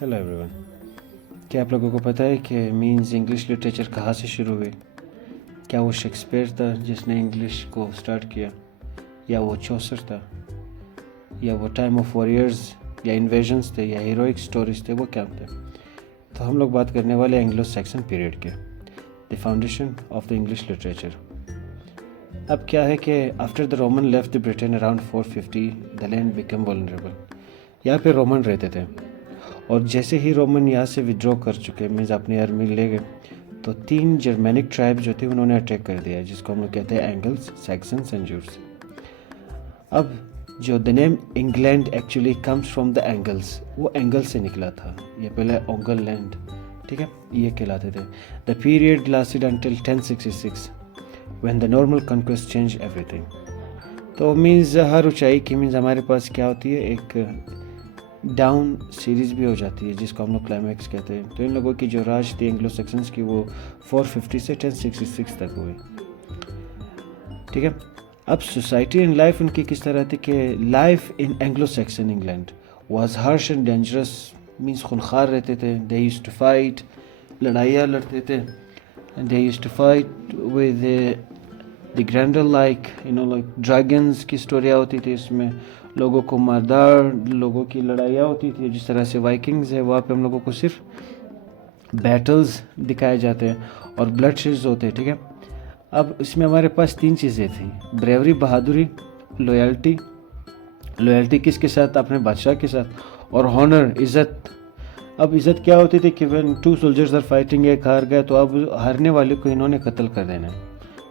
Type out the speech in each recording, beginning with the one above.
Hello everyone. क्या आप लोगों को पता है कि मीन्स इंग्लिश लिटरेचर कहाँ से शुरू हुई? क्या वो शेक्सपियर था जिसने इंग्लिश को स्टार्ट किया, या वो चौसर था, या वो टाइम ऑफ वॉरियर्स या इन्वेजन्स थे, या हीरोइक स्टोरीज थे? वो क्या थे? तो हम लोग बात करने वाले एंग्लो सैक्सन पीरियड के, the foundation of the English literature. अब क्या है कि after the Roman left the Britain around 450 the land become vulnerable. यहाँ पे रोमन रहते थे, और जैसे ही रोमन यहाँ से विड्रॉ कर चुके, मीन्स अपनी आर्मी ले गए, तो 3 जर्मेनिक ट्राइब जो थे उन्होंने अटैक कर दिया, जिसको हम लोग कहते हैं एंगल्स, सैक्सन्स एंड जूर्स। अब जो the name England actually comes from the angles, वो एंगल से निकला था। ये पहले ओंगल लैंड, ठीक है, ये कहलाते थे। The period lasted until 1066 when the normal conquest change everything. तो मीन्स हर ऊंचाई की मीन्स हमारे पास क्या होती है, एक डाउन सीरीज़ भी हो जाती है, जिसको हम लोग क्लाइमैक्स कहते हैं। तो इन लोगों की जो राज थी एंग्लो सेक्शंस की, वो 450 से 1066 तक हुई, ठीक है। अब सोसाइटी एंड लाइफ उनकी किस तरह थी कि life in Anglo Saxon England was harsh and dangerous, means खूनखार रहते थे। दे यूज्ड टू फाइट, लड़ाइयाँ लड़ते थे। They used to fight with the Grendel, like like dragons की स्टोरियाँ होती थी इसमें। लोगों को मारदार, लोगों की लड़ाइयाँ होती थी। जिस तरह से वाइकिंग्स है, वहाँ पे हम लोगों को सिर्फ बैटल्स दिखाए जाते हैं और ब्लड शेड्स होते हैं, ठीक है। अब इसमें हमारे पास 3 चीज़ें थी, ब्रेवरी, बहादुरी, लॉयल्टी। लॉयल्टी किसके साथ? अपने बादशाह के साथ। और हॉनर, इज़्ज़त। अब इज़्ज़त क्या होती थी कि व्हेन 2 सोल्जर्स आर फाइटिंग, एक हार गया तो अब हारने वाले को इन्होंने कत्ल कर देना है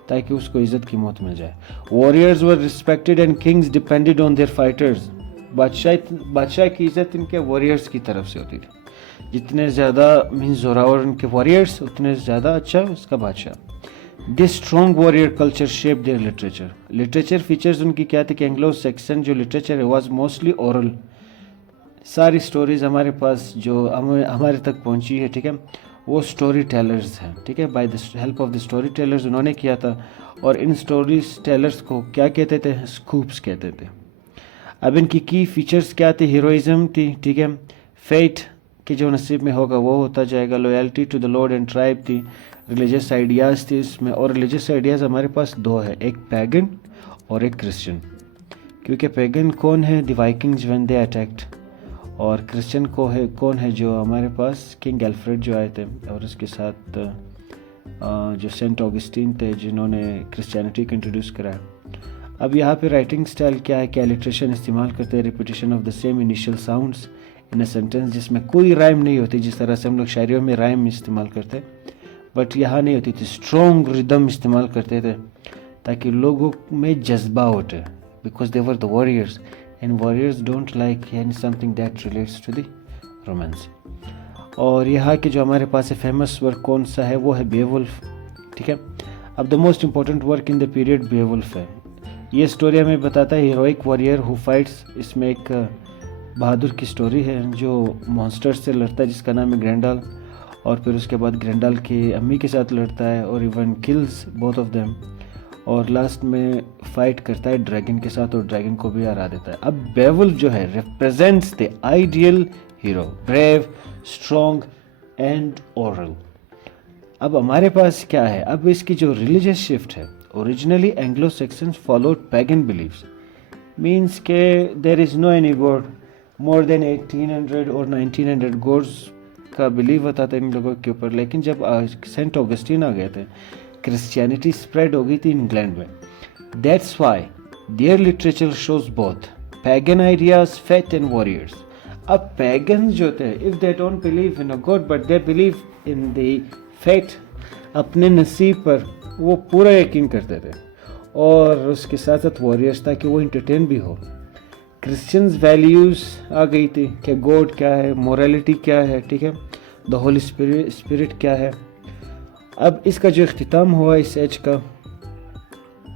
ताकि उसको इज़्ज़त की मौत मिल जाए। Warriors were respected and Kings depended on their fighters. बादशाह की इज़्ज़त इनके वॉरियर्स की तरफ से होती थी। जितने ज़्यादा मीन्स जोरावर उनके वॉरियर्स, उतने ज़्यादा अच्छा उसका बादशाह। This strong warrior culture shape there literature. Literature features उनकी क्या थी कि एंग्लो सेक्सन जो लिटरेचर है वॉज मोस्टली ओरल। सारी स्टोरीज हमारे पास जो हमारे तक पहुंची है, ठीक है, वो स्टोरी टेलर्स हैं, ठीक है। By the help of the story tellers उन्होंने किया था। और इन स्टोरी टेलर्स को क्या कहते थे? स्कूप्स कहते थे। अब इनकी की फीचर्स क्या थी? हीरोइज्म थी, ठीक है। फेट कि जो नसीब में होगा वो होता जाएगा। Loyalty to the lord and tribe थी। रिलीजियस आइडियाज़ थी इसमें, और रिलीजियस आइडियाज़ हमारे पास 2 है, एक पैगन और एक क्रिश्चियन। क्योंकि पैगन कौन है? The Vikings when they attacked. और क्रिश्चियन को है कौन है? जो हमारे पास किंग एल्फ्रेड जो आए थे, और उसके साथ जो सेंट ऑगस्टीन थे जिन्होंने क्रिश्चियनिटी को इंट्रोड्यूस कराया। अब यहाँ पे राइटिंग स्टाइल क्या है? क्या लिटरेशन इस्तेमाल करते हैं, repetition of the same initial sounds in a sentence, जिसमें कोई राइम नहीं होती, जिस तरह से हम लोग शायरियों में राइम इस्तेमाल करते हैं, बट यहाँ नहीं होती थी। स्ट्रॉन्ग रिदम इस्तेमाल करते थे ताकि लोगों में जज्बा उठे, because they were the warriors and warriors don't like something that relates to the romance. और यहाँ के जो हमारे पास है फेमस वर्क कौन सा है? वो है बेवुल्फ, ठीक है। अब the most important work in the period Beowulf है। ये स्टोरी हमें बताता है हीरोइक वॉरियर हु फाइट्स। इसमें एक बहादुर की स्टोरी है जो मॉन्स्टर से लड़ता है, जिसका नाम है ग्रैंडाल। और फिर उसके बाद ग्रैंडाल की अम्मी के साथ लड़ता है और even kills both of them. और लास्ट में फाइट करता है ड्रैगन के साथ और ड्रैगन को भी हरा देता है। अब बेवुल्फ जो है represents the ideal hero, brave, strong and loyal. अब हमारे पास क्या है? अब इसकी जो रिलीजियस शिफ्ट है, originally Anglo Saxons followed pagan beliefs, means के there is no any god. More than 1800 और 1900 गॉड्स का बिलीव होता था इन लोगों के ऊपर। लेकिन जब सेंट ऑगस्टीन आ गए थे, क्रिश्चियनिटी स्प्रेड हो गई थी इंग्लैंड में। That's why their literature shows both pagan ideas, faith and warriors. अब पैगन जो थे, if they don't believe in a god but they believe in the faith, अपने नसीब पर वो पूरा यकीन करते थे। और उसके साथ साथ वॉरियर्स, ताकि वो इंटरटेन भी हो। क्रिश्चियंस वैल्यूज़ आ गई थी कि गॉड क्या है, मोरालिटी क्या है, ठीक है, द होली स्पिरिट क्या है। अब इसका जो इख्तिताम हुआ इस एज का,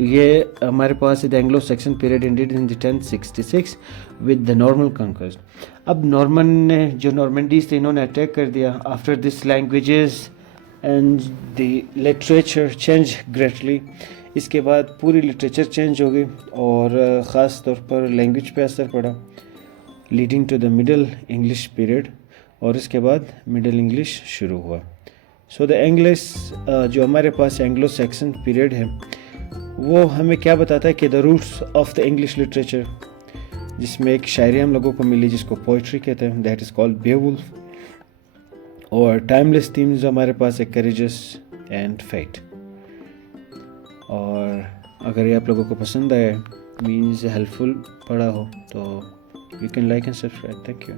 ये हमारे पास the Anglo Saxon period ended in the 1066 with the Norman conquest. अब नॉर्मन ने, जो नॉर्मेंडीज थे, इन्होंने अटैक कर दिया। After this languages and the literature change greatly. इसके बाद पूरी लिटरेचर चेंज हो गई और ख़ास तौर पर लैंग्वेज पे असर पड़ा, leading to the middle English period اور اس کے بعد مڈل انگلش شروع ہوا. سو دا انگلش جو ہمارے پاس اینگلو سیکسن پیریڈ ہے وہ ہمیں کیا بتاتا ہے کہ the roots of the English literature, جس میں ایک شاعری ہم لوگوں کو ملی جس کو پوئٹری کہتے ہیں، دیٹ از کالڈ بیوولف. اور ٹائم لیس تھیمز ہمارے پاس ہے کریجس اینڈ فیٹ. اور اگر یہ آپ لوگوں کو پسند آئے مینز ہیلپ فل پڑا ہو تو you can like and subscribe. Thank you.